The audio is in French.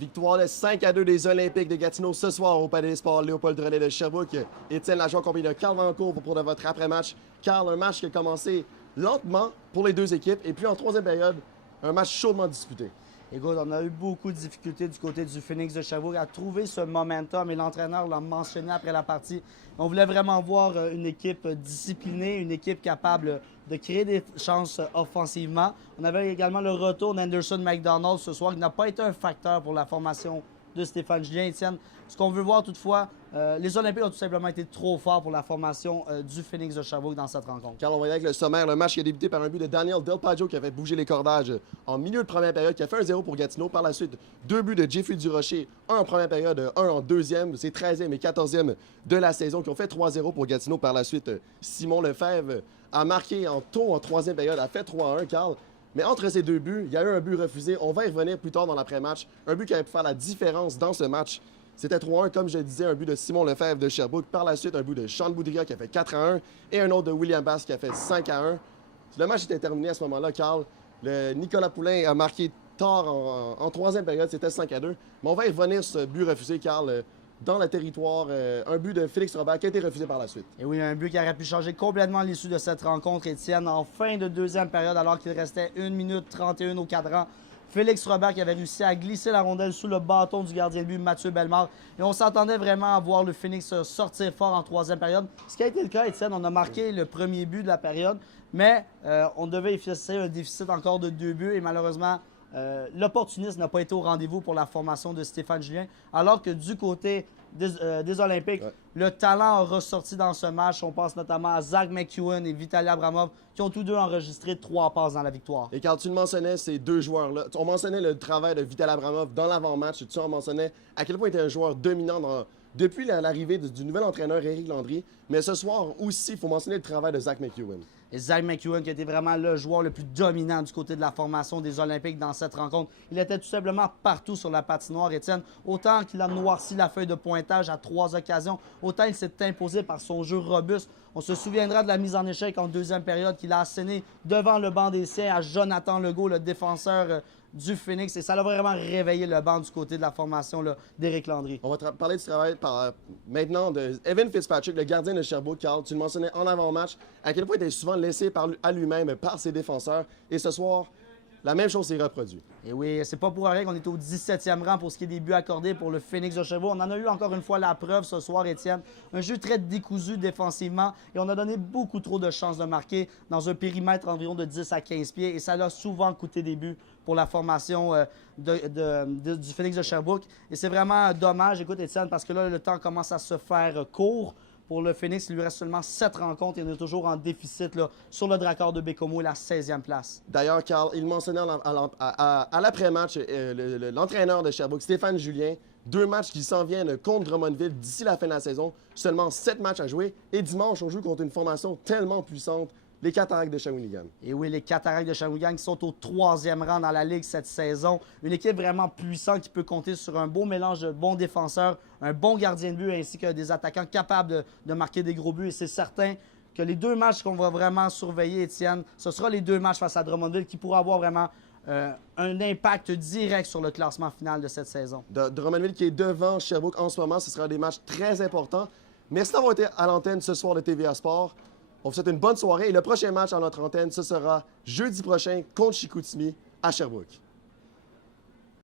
Victoire de 5-2 des Olympiques de Gatineau ce soir au Palais des Sports Léopold Drolet de Sherbrooke. Étienne Lajoie accompagné de Carl Vancourt pour de votre après-match. Carl, un match qui a commencé lentement pour les deux équipes et puis en troisième période, un match chaudement disputé. Écoute, on a eu beaucoup de difficultés du côté du Phoenix de Sherbrooke à trouver ce momentum et l'entraîneur l'a mentionné après la partie. On voulait vraiment voir une équipe disciplinée, une équipe capable de créer des chances offensivement. On avait également le retour d'Anderson McDonald ce soir qui n'a pas été un facteur pour la formation de Stéphane Julien. Étienne, ce qu'on veut voir toutefois, les Olympiques ont tout simplement été trop forts pour la formation du Phoenix de Sherbrooke dans cette rencontre. Carl, on va y aller avec le sommaire. Le match qui a débuté par un but de Daniel Delpaggio qui avait bougé les cordages en milieu de première période, qui a fait 1-0 pour Gatineau. Par la suite, deux buts de Jeffrey Durocher, un en première période, un en deuxième. C'est 13e et 14e de la saison qui ont fait 3-0 pour Gatineau. Par la suite, Simon Lefebvre a marqué en troisième période, a fait 3-1, Carl. Mais entre ces deux buts, il y a eu un but refusé. On va y revenir plus tard dans l'après-match. Un but qui avait pu faire la différence dans ce match. C'était 3-1, comme je le disais, un but de Simon Lefebvre de Sherbrooke. Par la suite, un but de Sean Boudria qui a fait 4-1 et un autre de William Bass qui a fait 5-1. Le match était terminé à ce moment-là, Carl. Nicolas Poulain a marqué tard en troisième période, c'était 5-2. Mais on va y revenir sur ce but refusé, Carl, dans le territoire. Un but de Félix Robert qui a été refusé par la suite. Et oui, un but qui aurait pu changer complètement l'issue de cette rencontre, Étienne, en fin de deuxième période, alors qu'il restait 1 minute 31 au cadran. Félix Robert qui avait réussi à glisser la rondelle sous le bâton du gardien de but Mathieu Bellemare. Et on s'attendait vraiment à voir le Phoenix sortir fort en troisième période. Ce qui a été le cas, Étienne, on a marqué le premier but de la période, mais on devait effacer un déficit encore de 2 buts et malheureusement, l'opportunisme n'a pas été au rendez-vous pour la formation de Stéphane Julien, alors que du côté des Olympiques, le talent a ressorti dans ce match. On pense notamment à Zach McEwen et Vitaly Abramov qui ont tous deux enregistré 3 passes dans la victoire. Et quand tu le mentionnais, ces deux joueurs-là, on mentionnait le travail de Vitaly Abramov dans l'avant-match. Tu en mentionnais à quel point il était un joueur dominant depuis l'arrivée du nouvel entraîneur Éric Landry. Mais ce soir aussi, il faut mentionner le travail de Zach McEwen. Et Zach McEwen qui était vraiment le joueur le plus dominant du côté de la formation des Olympiques dans cette rencontre. Il était tout simplement partout sur la patinoire, Étienne. Autant qu'il a noirci la feuille de pointage à 3 occasions, autant il s'est imposé par son jeu robuste. On se souviendra de la mise en échec en deuxième période qu'il a asséné devant le banc des siens à Jonathan Legault, le défenseur du Phoenix. Et ça a vraiment réveillé le banc du côté de la formation d'Éric Landry. On va parler du travail maintenant de Evan Fitzpatrick, le gardien de Sherbrooke. Carl, tu le mentionnais en avant-match, à quel point il était souvent laissé à lui-même par ses défenseurs. Et ce soir, la même chose s'est reproduite. Et oui, c'est pas pour rien qu'on est au 17e rang pour ce qui est des buts accordés pour le Phoenix de Sherbrooke. On en a eu encore une fois la preuve ce soir, Étienne. Un jeu très décousu défensivement et on a donné beaucoup trop de chances de marquer dans un périmètre environ de 10 à 15 pieds et ça l'a souvent coûté des buts pour la formation du Phoenix de Sherbrooke. Et c'est vraiment dommage, écoute Étienne, parce que là, le temps commence à se faire court. Pour le Phoenix, il lui reste seulement 7 rencontres et on est toujours en déficit sur le Drakkar de Bécomo, la 16e place. D'ailleurs, Carl, il mentionnait à l'après-match l'entraîneur de Sherbrooke, Stéphane Julien, 2 matchs qui s'en viennent contre Drummondville d'ici la fin de la saison. Seulement 7 matchs à jouer. Et dimanche, on joue contre une formation tellement puissante, les Cataractes de Shawinigan. Et oui, les Cataractes de Shawinigan qui sont au 3e rang dans la Ligue cette saison. Une équipe vraiment puissante qui peut compter sur un beau mélange de bons défenseurs, un bon gardien de but ainsi que des attaquants capables de marquer des gros buts. Et c'est certain que les 2 matchs qu'on va vraiment surveiller, Étienne, ce sera les 2 matchs face à Drummondville qui pourraient avoir vraiment un impact direct sur le classement final de cette saison. Drummondville qui est devant Sherbrooke en ce moment, ce sera des matchs très importants. Merci d'avoir été à l'antenne ce soir de TVA Sport. On vous souhaite une bonne soirée et le prochain match à notre antenne, ce sera jeudi prochain contre Chicoutimi à Sherbrooke.